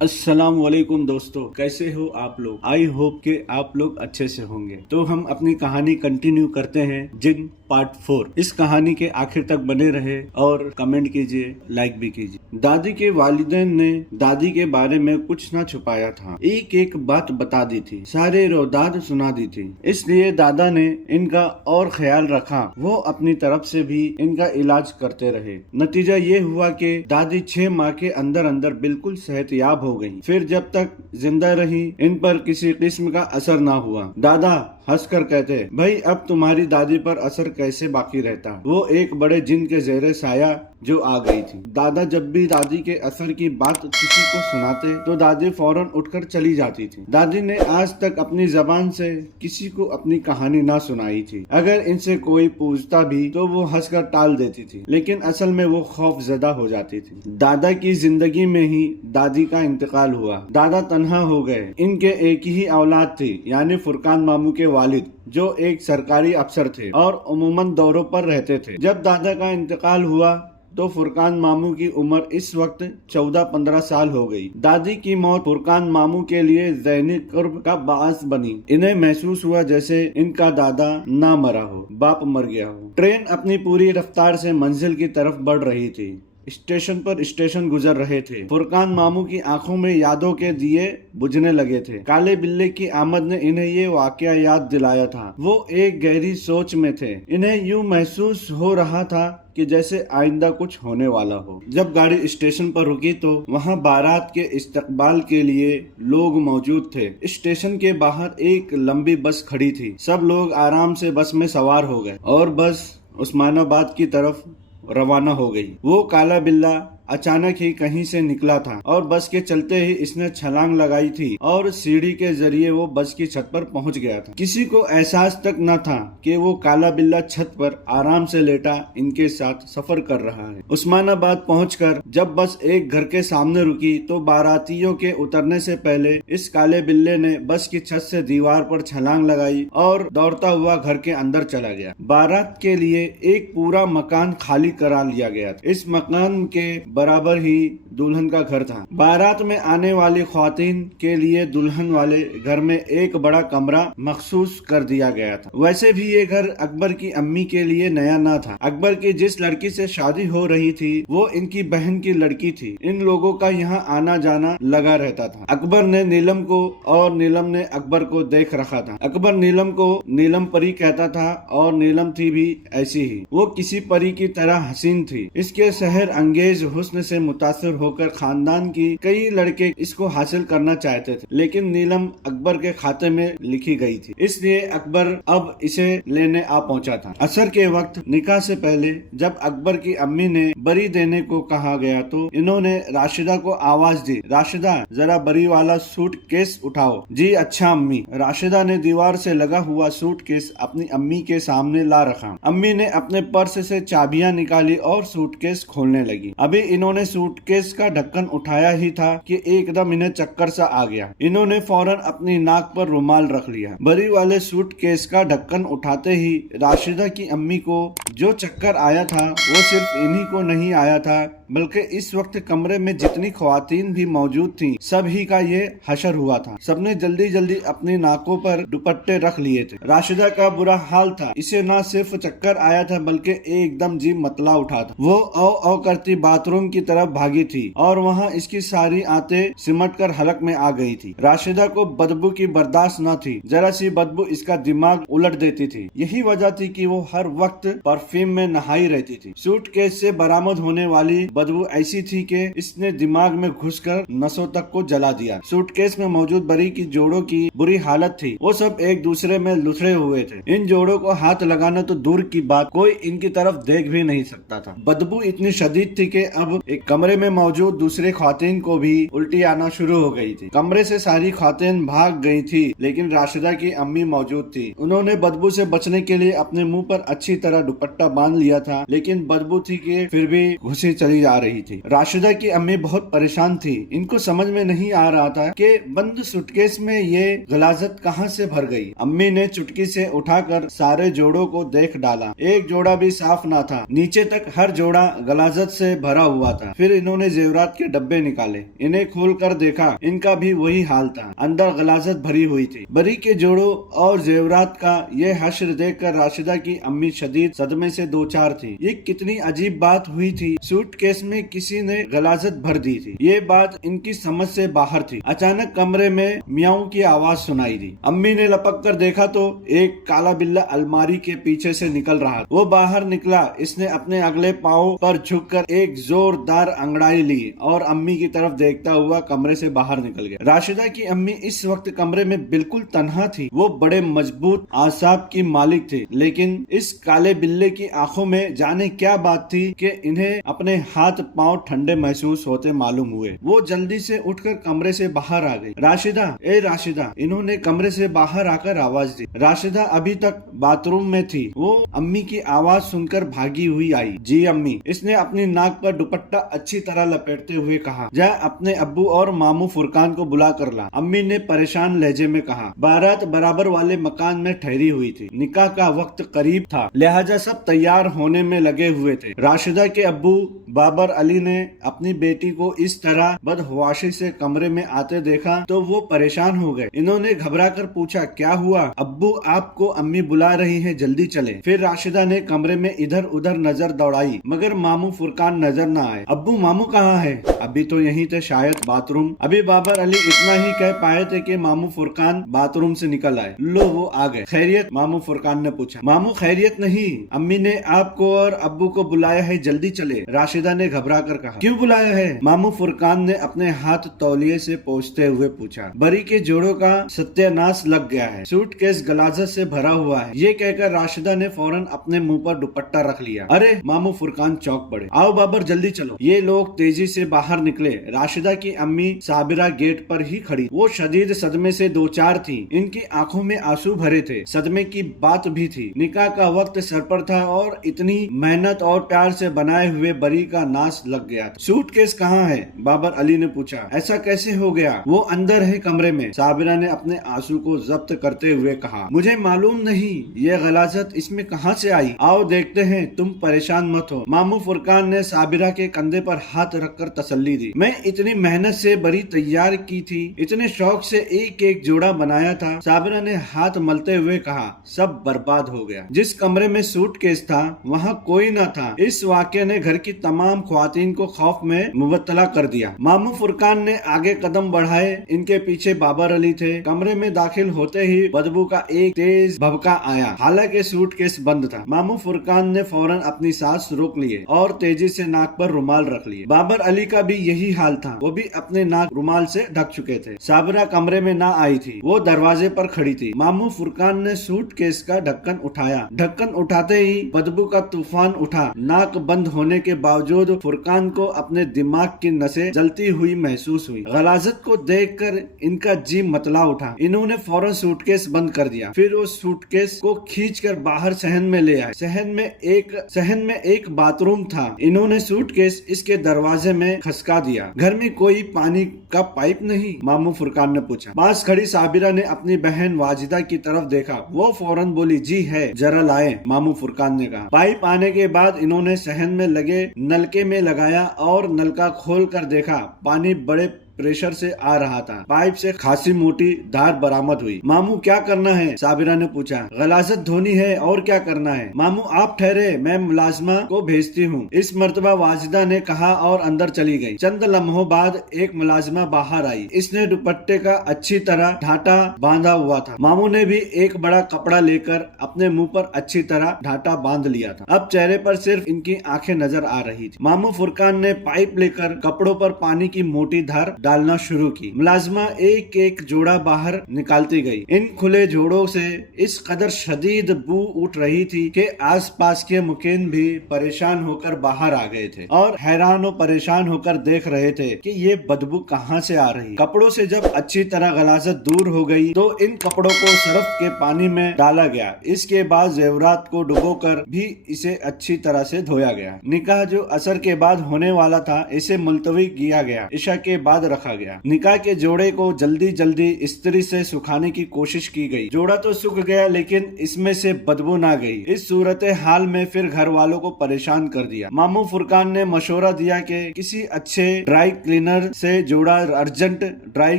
अस्सलाम वालेकुम दोस्तों, कैसे हो आप लोग। आई होप कि आप लोग अच्छे से होंगे। तो हम अपनी कहानी कंटिन्यू करते हैं, जिन पार्ट 4। इस कहानी के आखिर तक बने रहे और कमेंट कीजिए, लाइक भी कीजिए। दादी के वालिदैन ने दादी के बारे में कुछ ना छुपाया था, एक एक बात बता दी थी, सारे रोदाद सुना दी थी। इसलिए दादा ने इनका और ख्याल रखा, वो अपनी तरफ से भी इनका इलाज करते रहे। नतीजा ये हुआ कि दादी 6 माह के अंदर अंदर बिल्कुल सेहतयाब हो गई। फिर जब तक जिंदा रही, इन पर किसी किस्म का असर ना हुआ। दादा हंसकर कहते, भाई अब तुम्हारी दादी पर असर कैसे बाकी रहता। वो एक बड़े जिन के ज़ेरे साया जो आ गई थी। दादा जब भी दादी के असर की बात किसी को सुनाते तो दादी फौरन उठकर चली जाती थी। दादी ने आज तक अपनी जबान से किसी को अपनी कहानी ना सुनाई थी। अगर इनसे कोई पूछता भी तो वो हंसकर टाल देती थी, लेकिन असल में वो खौफजदा हो जाती थी। दादा की जिंदगी में ही दादी का इंतकाल हुआ। दादा तन्हा हो गए। इनके एक ही औलाद थी, यानी फुरकान मामू के वालिद, जो एक सरकारी अफसर थे और उमूमन दौरों पर रहते थे। जब दादा का इंतकाल हुआ तो फुरकान मामू की उम्र इस वक्त 14-15 साल हो गई। दादी की मौत फुरकान मामू के लिए ज़हनी कर्ब का बाअस बनी। इन्हें महसूस हुआ जैसे इनका दादा ना मरा हो, बाप मर गया हो। ट्रेन अपनी पूरी रफ्तार से मंजिल की तरफ बढ़ रही थी। स्टेशन पर स्टेशन गुजर रहे थे। फुरकान मामू की आंखों में यादों के दिए बुझने लगे थे। काले बिल्ले की आमद ने इन्हें ये वाकया याद दिलाया था। वो एक गहरी सोच में थे। इन्हें यूं महसूस हो रहा था कि जैसे आइंदा कुछ होने वाला हो। जब गाड़ी स्टेशन पर रुकी तो वहां बारात के इस्तकबाल के लिए लोग मौजूद थे। स्टेशन के बाहर एक लंबी बस खड़ी थी। सब लोग आराम से बस में सवार हो गए और बस उस्मानाबाद की तरफ रवाना हो गई। वो काला बिल्ला अचानक ही कहीं से निकला था और बस के चलते ही इसने छलांग लगाई थी और सीढ़ी के जरिए वो बस की छत पर पहुंच गया था। किसी को एहसास तक न था कि वो काला बिल्ला छत पर आराम से लेटा इनके साथ सफर कर रहा है। उस्मानाबाद पहुंचकर जब बस एक घर के सामने रुकी तो बारातियों के उतरने से पहले इस काले बिल्ले ने बस की छत से दीवार पर छलांग लगाई और दौड़ता हुआ घर के अंदर चला गया। बारात के लिए एक पूरा मकान खाली करा लिया गया था। इस मकान के बराबर ही दुल्हन का घर था। बारात में आने वाली ख्वातीन के लिए दुल्हन वाले घर में एक बड़ा कमरा मखसूस कर दिया गया था। वैसे भी ये घर अकबर की अम्मी के लिए नया न था। अकबर की जिस लड़की से शादी हो रही थी वो इनकी बहन की लड़की थी। इन लोगों का यहाँ आना जाना लगा रहता था। अकबर ने नीलम को और नीलम ने अकबर को देख रखा था। अकबर नीलम को नीलम परी कहता था और नीलम थी भी ऐसी ही। वो किसी परी की तरह हसीन थी। इसके शहर अंगेज हुस्न से मुतासिर होकर खानदान की कई लड़के इसको हासिल करना चाहते थे, लेकिन नीलम अकबर के खाते में लिखी गई थी, इसलिए अकबर अब इसे लेने आ पहुंचा था। असर के वक्त निकाह से पहले जब अकबर की अम्मी ने बरी देने को कहा गया तो इन्होंने राशिदा को आवाज दी, राशिदा जरा बरी वाला सूट केस उठाओ। जी अच्छा अम्मी। राशिदा ने दीवार से लगा हुआ सूट केस अपनी अम्मी के सामने ला रखा। अम्मी ने अपने पर्स से चाबियां निकाली और सूटकेस खोलने लगी। अभी इन्होंने सूटकेस का ढक्कन उठाया ही था कि एकदम इन्हें चक्कर सा आ गया। इन्होंने फौरन अपनी नाक पर रुमाल रख लिया। बरी वाले सूटकेस का ढक्कन उठाते ही राशिदा की अम्मी को जो चक्कर आया था वो सिर्फ इन्हीं को नहीं आया था, बल्कि इस वक्त कमरे में जितनी ख्वातीन भी मौजूद थीं, सभी का ये हशर हुआ था। सबने जल्दी जल्दी अपनी नाकों पर दुपट्टे रख लिए थे। राशिदा का बुरा हाल था। इसे न सिर्फ चक्कर आया था बल्कि एकदम जी मतला उठा था। वो औ करती बाथरूम की तरफ भागी थी और वहाँ इसकी सारी आंतें सिमट कर हलक में आ गई थी। राशिदा को बदबू की बर्दाश्त न थी। जरा सी बदबू इसका दिमाग उलट देती थी। यही वजह थी कि वो हर वक्त परफ्यूम में नहाई रहती थी। सूटकेस से बरामद होने वाली बदबू ऐसी थी कि इसने दिमाग में घुसकर नसों तक को जला दिया। सूटकेस में मौजूद बरी की जोड़ों की बुरी हालत थी। वो सब एक दूसरे में लुथड़े हुए थे। इन जोड़ों को हाथ लगाना तो दूर की बात, कोई इनकी तरफ देख भी नहीं सकता था। बदबू इतनी शदीद थी कि अब एक कमरे में मौजूद दूसरी ख्वातीन को भी उल्टी आना शुरू हो गई थी। कमरे से सारी ख्वातीन भाग गई थी, लेकिन राशिदा की अम्मी मौजूद थी। उन्होंने बदबू से बचने के लिए अपने मुंह पर अच्छी तरह दुपट्टा बांध लिया था, लेकिन बदबू थी कि फिर भी घुसी चली आ रही थी। राशिदा की अम्मी बहुत परेशान थी। इनको समझ में नहीं आ रहा था कि बंद सूटकेस में ये गलाजत कहाँ से भर गई। अम्मी ने चुटकी से उठाकर सारे जोड़ों को देख डाला। एक जोड़ा भी साफ ना था। नीचे तक हर जोड़ा गलाजत से भरा हुआ था। फिर इन्होंने जेवरात के डब्बे निकाले। इन्हें खोल कर देखा, इनका भी वही हाल था। अंदर गलाजत भरी हुई थी। बरी के जोड़ों और जेवरात का ये हश्र देखकर राशिदा की अम्मी शदीद सदमे से दो चार थी। ये कितनी अजीब बात हुई थी। सूटकेस में किसी ने गलाजत भर दी थी। ये बात इनकी समझ से बाहर थी। अचानक कमरे में मियाऊं की आवाज सुनाई दी। अम्मी ने लपक कर देखा तो एक काला बिल्ला अलमारी के पीछे से निकल रहा। वो बाहर निकला। इसने अपने अगले पाँव पर झुककर एक जोरदार अंगड़ाई ली और अम्मी की तरफ देखता हुआ कमरे से बाहर निकल गया। राशिदा की अम्मी इस वक्त कमरे में बिल्कुल तन्हा थी। वो बड़े मजबूत आसाब की मालिक थे, लेकिन इस काले बिल्ले की आंखों में जाने क्या बात थी कि इन्हें अपने हाथ पांव ठंडे महसूस होते मालूम हुए। वो जल्दी से उठकर कमरे से बाहर आ गई। राशिदा, ए राशिदा। इन्होंने कमरे से बाहर आकर आवाज दी। राशिदा अभी तक बाथरूम में थी। वो अम्मी की आवाज सुनकर भागी हुई आई। जी अम्मी। इसने अपनी नाक पर दुपट्टा अच्छी तरह लपेटते हुए कहा, जा अपने अब्बू और मामू फुरकान को बुला कर ला। अम्मी ने परेशान लहजे में कहा। बारात बराबर वाले मकान में ठहरी हुई थी। निकाह का वक्त करीब था, लिहाजा सब तैयार होने में लगे हुए थे। राशिदा के अब्बू बाबर अली ने अपनी बेटी को इस तरह बदहवाशी से कमरे में आते देखा तो वो परेशान हो गए। इन्होंने घबरा कर पूछा, क्या हुआ? अब्बू, आपको अम्मी बुला रही है, जल्दी चले। फिर राशिदा ने कमरे में इधर उधर नजर दौड़ाई, मगर मामू फुरकान नजर न आए। अब्बू, मामू कहाँ है? अभी तो यहीं थे, शायद बाथरूम। अभी बाबर अली इतना ही कह पाए थे कि मामू फुरकान बाथरूम से निकल आए। लो, वो आ गए। खैरियत? मामू फुरकान ने पूछा। मामू, खैरियत नहीं, अम्मी ने आपको और अब्बू को बुलाया है, जल्दी चले। राशिदा ने घबरा कर कहा। क्यों बुलाया है? मामू फुरकान ने अपने हाथ तौलिए से पोंछते हुए पूछा। बरी के जोड़ों का सत्यानाश लग गया है। सूटकेस गलाजत से भरा हुआ है। ये कहकर राशिदा ने फौरन अपने मुंह पर दुपट्टा रख लिया। अरे! मामू फुरकान चौंक पड़े। आओ बाबर, जल्दी चलो। ये लोग तेजी से बाहर निकले। राशिदा की अम्मी साबिरा गेट पर ही खड़ी। वो शदीद सदमे से दो चार थी। इनकी आंखों में आंसू भरे थे। सदमे की बात भी थी। निकाह का वक्त सर पर था और इतनी मेहनत और प्यार से बनाए हुए बरी का नाश लग गया था। सूटकेस कहाँ है? बाबर अली ने पूछा। ऐसा कैसे हो गया? वो अंदर है, कमरे में। साबिरा ने अपने आंसू को जब्त करते हुए कहा। मुझे मालूम नहीं ये गलाजत इसमें कहाँ से आई। आओ देखते हैं, तुम परेशान मत हो। मामू फुरकान ने साबिरा के कंधे पर हाथ रखकर तसल्ली दी। मैं इतनी मेहनत से बरी तैयार की थी, इतने शौक से एक एक जोड़ा बनाया था। साबिरा ने हाथ मलते हुए कहा। सब बर्बाद हो गया। जिस कमरे में सूटकेस था वहाँ कोई न था। इस वाक़े ने घर की तमाम ख्वातीन को खौफ में मुबत्तला कर दिया। मामू फुरकान ने आगे कदम बढ़ाए। इनके पीछे बाबर अली थे। कमरे में दाखिल होते ही बदबू का एक तेज भभका आया। हालांकि सूटकेस बंद था। मामू फुरकान ने फौरन अपनी सांस रोक लिए और तेजी से नाक पर रुमाल रख लिए। बाबर अली का भी यही हाल था। वो भी अपने नाक रुमाल से ढक चुके थे। साबिरा कमरे में ना आई थी। वो दरवाजे पर खड़ी थी। मामू फुरकान ने सूटकेस का ढक्कन उठाया। ढक्कन उठाते ही बदबू का तूफान उठा। नाक बंद होने के बावजूद फुरकान को अपने दिमाग की नसें जलती हुई महसूस हुई। गलाजत को देखकर इनका जी मतला उठा। इन्होंने फौरन सूटकेस बंद कर दिया। फिर वो सूटकेस को खींचकर बाहर सहन में ले आए। सहन में एक बाथरूम था। इन्होंने सूटकेस इसके दरवाजे में खसका दिया। घर में कोई पानी का पाइप नहीं? मामू फुरकान ने पूछा। पास खड़ी साबिरा ने अपनी बहन वाजिदा की तरफ देखा। वो फौरन बोली, जी है, जरा लाए। मामू फुरकान ने कहा। पाइप आने के बाद इन्होंने सहन में लगे नलके में लगाया और नलका खोल कर देखा। पानी बड़े प्रेशर से आ रहा था। पाइप से खासी मोटी धार बरामद हुई। मामू, क्या करना है? साबिरा ने पूछा। गलाजत धोनी है, और क्या करना है? मामू, आप ठहरे, मैं मुलाजमा को भेजती हूँ। इस मर्तबा वाजिदा ने कहा और अंदर चली गई। चंद लम्हों बाद एक मुलाजमा बाहर आई। इसने दुपट्टे का अच्छी तरह ढाटा बांधा हुआ था। मामू ने भी एक बड़ा कपड़ा लेकर अपने मुंह पर अच्छी तरह ढाटा बांध लिया था। अब चेहरे पर सिर्फ इनकी आंखें नजर आ रही थी। मामू फुरकान ने पाइप लेकर कपड़ों पर पानी की मोटी धार डालना शुरू की। मुलाजिमा एक एक जोड़ा बाहर निकालती गई। इन खुले जोड़ों से इस कदर शदीद बू उठ रही थी कि आसपास के मुकीन भी परेशान होकर बाहर आ गए थे और हैरान और परेशान होकर देख रहे थे कि ये बदबू कहाँ से आ रही। कपड़ों से जब अच्छी तरह गलाजत दूर हो गई तो इन कपड़ों को सरफ के पानी में डाला गया। इसके बाद जेवरात को डुबोकर भी इसे अच्छी तरह से धोया गया। निकाह जो असर के बाद होने वाला था इसे मुलतवी किया गया, इशा के बाद रखा गया। निकाह के जोड़े को जल्दी जल्दी इस्त्री से सुखाने की कोशिश की गई। जोड़ा तो सूख गया लेकिन इसमें से बदबू ना गई। इस सूरत हाल में फिर घर वालों को परेशान कर दिया। मामू फुरकान ने मशवरा दिया कि किसी अच्छे ड्राई क्लीनर से जोड़ा अर्जेंट ड्राई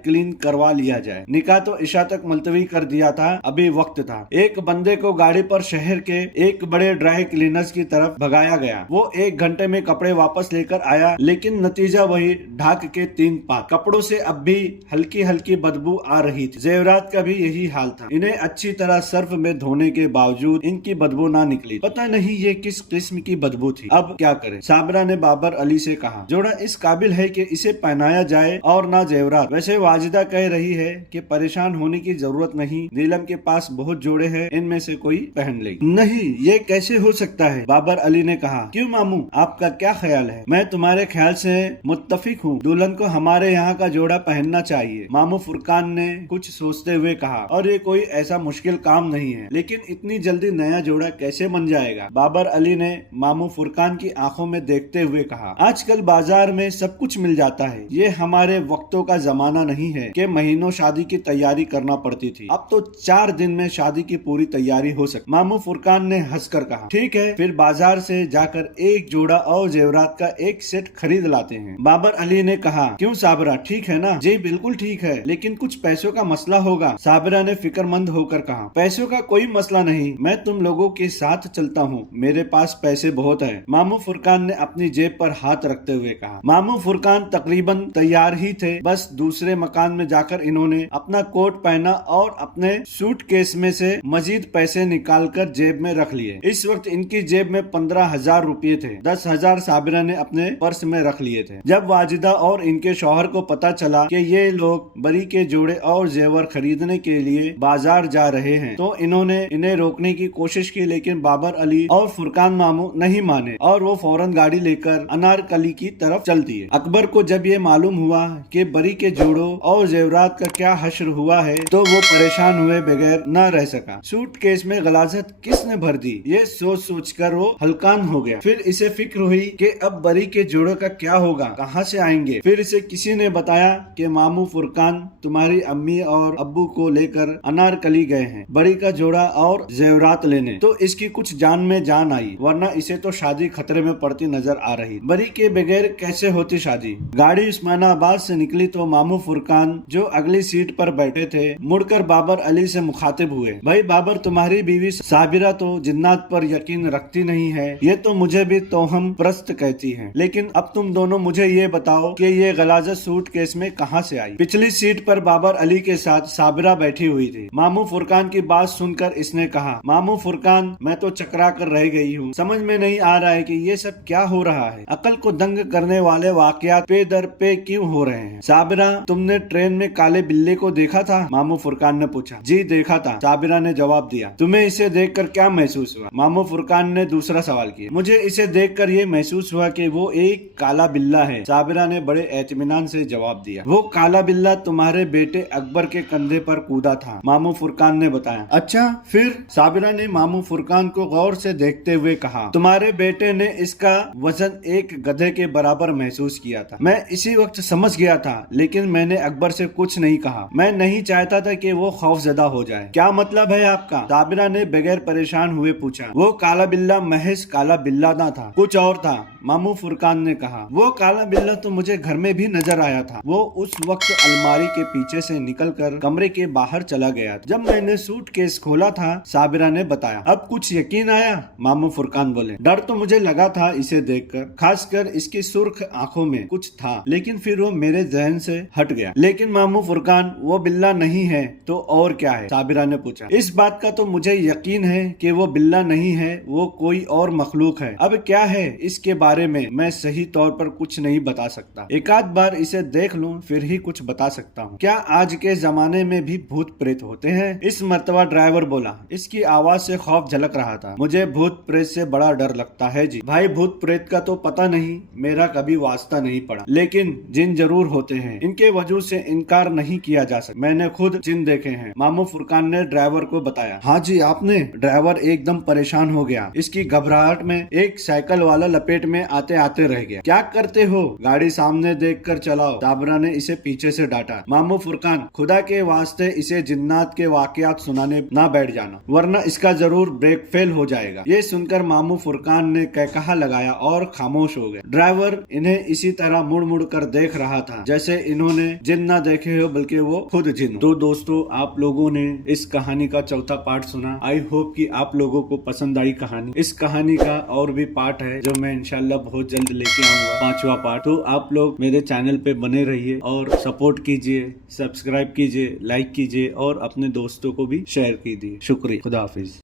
क्लीन करवा लिया जाए। निकाह तो इशा तक मुलतवी कर दिया था, अभी वक्त था। एक बंदे को गाड़ी पर शहर के एक बड़े ड्राई क्लीनर्स की तरफ भगाया गया। वो 1 घंटे में कपड़े वापस लेकर आया लेकिन नतीजा वही, ढाक के 3 पात। कपड़ों से अब भी हल्की हल्की बदबू आ रही थी। जेवरात का भी यही हाल था। इन्हें अच्छी तरह सर्फ में धोने के बावजूद इनकी बदबू ना निकली। पता नहीं ये किस किस्म की बदबू थी। अब क्या करें? साबरा ने बाबर अली से कहा, जोड़ा इस काबिल है कि इसे पहनाया जाए और ना जेवरात। वैसे वाजिदा कह रही है कि परेशान होने की जरूरत नहीं, नीलम के पास बहुत जोड़े हैं, इनमें से कोई पहन लेगी। नहीं, ये कैसे हो सकता है? बाबर अली ने कहा। क्यों मामू, आपका क्या ख्याल है? मैं तुम्हारे ख्याल से मुत्तफिक हूँ। दुल्हन को हमारे यहाँ का जोड़ा पहनना चाहिए, मामू फुरकान ने कुछ सोचते हुए कहा। और ये कोई ऐसा मुश्किल काम नहीं है, लेकिन इतनी जल्दी नया जोड़ा कैसे बन जाएगा? बाबर अली ने मामू फुरकान की आंखों में देखते हुए कहा, आजकल बाजार में सब कुछ मिल जाता है। ये हमारे वक्तों का जमाना नहीं है कि महीनों शादी की तैयारी करना पड़ती थी। अब तो 4 दिन में शादी की पूरी तैयारी हो सकती। मामू फुरकान ने हंसकर कहा, ठीक है, फिर बाजार से जाकर एक जोड़ा और जेवरात का एक सेट खरीद लाते हैं। बाबर अली ने कहा, क्यों साबरा, ठीक है ना? जी बिल्कुल ठीक है, लेकिन कुछ पैसों का मसला होगा। साबरा ने फिक्रमंद होकर कहा, पैसों का कोई मसला नहीं, मैं तुम लोगों के साथ चलता हूँ, मेरे पास पैसे बहुत हैं। मामू फुरकान ने अपनी जेब पर हाथ रखते हुए कहा। मामू फुरकान तकरीबन तैयार ही थे, बस दूसरे मकान में जाकर इन्होंने अपना कोट पहना और अपने सूटकेस में से मजीद पैसे निकालकर जेब में रख लिए। इस वक्त इनकी जेब में 15,000 रुपये थे। 10,000 साबिरा ने अपने पर्स में रख लिए थे। जब वाजिदा और इनके शौहर को पता चला कि ये लोग बरी के जोड़े और जेवर खरीदने के लिए बाजार जा रहे हैं तो इन्होंने इन्हें रोकने की कोशिश की, लेकिन बाबर अली और फुरकान मामू नहीं माने और वो फौरन गाड़ी लेकर अनारकली की तरफ चल दिए। अकबर को जब ये मालूम हुआ कि बरी के जोड़ों और जेवरात का क्या हश्र हुआ है तो वो परेशान हुए बगैर न रह सका। सूटकेस में गलाजत किसने भर दी, ये सोच सोच कर वो हलकान हो गया। फिर इसे फिक्र हुई कि अब बरी के जोड़ों का क्या होगा, कहाँ से आएंगे। फिर इसे किसी ने बताया कि मामू फुरकान तुम्हारी अम्मी और अब्बू को लेकर अनारकली गए हैं बरी का जोड़ा और जेवरात लेने। तो इसकी कुछ जान में जान आई, वरना इसे तो शादी खतरे में पड़ती नजर आ रही। बरी के बगैर कैसे होती शादी। गाड़ी उस्मानाबाद से निकली तो मामू फुरकान जो अगली सीट पर बैठे थे मुड़कर बाबर अली से मुखातिब हुए, भाई बाबर, तुम्हारी बीवी साबिरा तो जिन्नात पर यकीन रखती नहीं है, ये तो मुझे भी तोहम प्रस्त कहती है, लेकिन अब तुम दोनों मुझे ये बताओ कि ये गलाजत सूटकेस में कहाँ से आई। पिछली सीट पर बाबर अली के साथ साबिरा बैठी हुई थी। मामू फुरकान की बात सुनकर इसने कहा, मामू फुरकान, मैं तो चकरा कर रह गई हूँ, समझ में नहीं आ रहा है कि ये सब क्या हो रहा है। अकल को दंग करने वाले वाकयात पे दर पे क्यों हो रहे हैं। साबिरा, तुमने ट्रेन में काले बिल्ले को देखा था? मामू फुरकान ने पूछा। जी देखा था, साबिरा ने जवाब दिया। तुम्हें इसे देखकर क्या महसूस हुआ? मामू फुरकान ने दूसरा सवाल किया। मुझे इसे देखकर ये महसूस हुआ कि वो एक काला बिल्ला है, साबिरा ने बड़े एतमीनान से जवाब दिया। वो काला बिल्ला तुम्हारे बेटे अकबर के कंधे पर कूदा था, मामू फुरकान ने बताया। अच्छा, फिर? साबिरा ने मामू फुरकान को गौर से देखते हुए कहा, तुम्हारे बेटे ने इसका वजन एक गधे के बराबर महसूस किया था। मैं इसी वक्त समझ गया था, लेकिन मैंने अकबर से कुछ नहीं कहा। मैं नहीं चाहता था कि वो खौफजदा हो जाए। क्या मतलब है आपका? साबिरा ने बगैर परेशान हुए पूछा। वो काला बिल्ला महज काला बिल्ला ना था, कुछ और था, मामू फुरकान ने कहा। वो काला बिल्ला तो मुझे घर में भी नजर आया था। वो उस वक्त अलमारी के पीछे से निकलकर कमरे के बाहर चला गया जब मैंने सूटकेस खोला था, साबिरा ने बताया। अब कुछ यकीन आया? मामू फुरकान बोले। डर तो मुझे लगा था इसे देखकर, खासकर इसकी सुर्ख आंखों में कुछ था, लेकिन फिर वो मेरे जहन से हट गया। लेकिन मामू फुरकान, वो बिल्ला नहीं है तो और क्या है? साबिरा ने पूछा। इस बात का तो मुझे यकीन है कि वो बिल्ला नहीं है, वो कोई और मखलूक है। अब क्या है इसके बारे में मैं सही तौर पर कुछ नहीं बता सकता। एक आध बार इसे देख लूं फिर ही कुछ बता सकता हूँ। क्या आज के जमाने में भी भूत प्रेत होते हैं? इस मर्तबा ड्राइवर बोला। इसकी आवाज से खौफ झलक रहा था। मुझे भूत प्रेत से बड़ा डर लगता है जी। भाई भूत प्रेत का तो पता नहीं, मेरा कभी वास्ता नहीं पड़ा, लेकिन जिन जरूर होते हैं, इनके वजूद से इनकार नहीं किया जा सकता। मैंने खुद जिन देखे हैं, मामू फुरकान ने ड्राइवर को बताया। हाँ जी आपने? ड्राइवर एकदम परेशान हो गया। इसकी घबराहट में एक साइकिल वाला लपेट में आते आते रह गया। क्या करते हो, गाड़ी सामने देखकर चलाओ, साबरा ने इसे पीछे से डांटा। मामू फुरकान, खुदा के वास्ते इसे जिन्नात के वाकयात सुनाने ना बैठ जाना, वरना इसका जरूर ब्रेक फेल हो जाएगा। ये सुनकर मामू फुरकान ने कहकहा लगाया और खामोश हो गए। ड्राइवर इन्हें इसी तरह मुड़ मुड़ कर देख रहा था जैसे इन्होंने जिन ना देखे हो, बल्कि वो खुद जिन। तो दोस्तों, आप लोगों ने इस कहानी का चौथा पार्ट सुना। आई होप कि आप लोगों को पसंद आई कहानी। इस कहानी का और भी पार्ट है जो मैं इंशाल्लाह बहुत जल्द लेके आऊंगा, 5वां पार्ट। तो आप लोग मेरे चैनल पे बने रहिए और सपोर्ट कीजिए, सब्सक्राइब कीजिए, लाइक कीजिए और अपने दोस्तों को भी शेयर कीजिए। शुक्रिया, खुदा हाफिज।